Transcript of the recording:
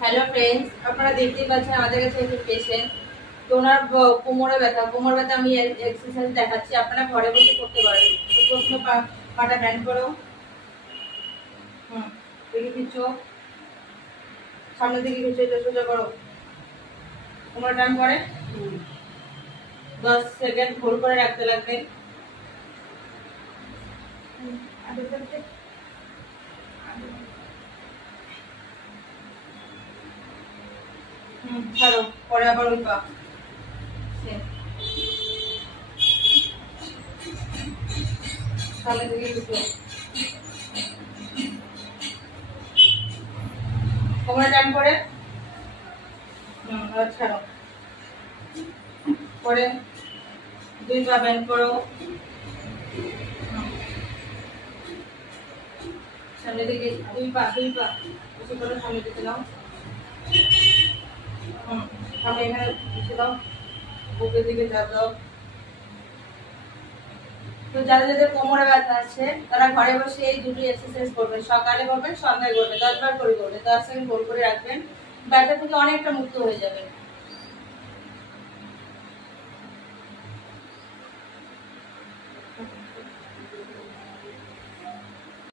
Hello friends, আপনারা দেখতেই পাচ্ছেন আমাদের কাছে একটি পেশেন্ট। তো ওনার কোমর ব্যথা আমি এক্সারসাইজ দেখাচ্ছি, আপনারা ঘরে বসে করতে পারবেন। তো প্রথমে পাটা ব্যান্ড করো, দেখে খিচো, সামনের দিকে খিচো, সোজা করো, কোমর টান করে 10 সেকেন্ড হোল্ড করে রাখতে লাগবে। ছাড়ো, পরে আবার ওই পা সামনে দিকে খিচো, কোমরে টান করে ছাড়ো, পরে 2 পা ব্যান্ড করো, সামনে দিকে 2 পা বেশি করে সামনে দিকে নাও, সামনে এখানে পিছিয়ে দাও, বুকের দিকে চাপ দাও। তো যাদের কোমরে ব্যথা আছে তারা ঘরে বসে এই দুটো এক্সারসাইজ করবেন, সকালে করবেন, সন্ধ্যায় করবেন, 10 বার করে করবেন, 10 সেকেন্ড হোল্ড করে রাখবেন, ব্যথা থেকে অনেকটা মুক্ত হয়ে যাবেন।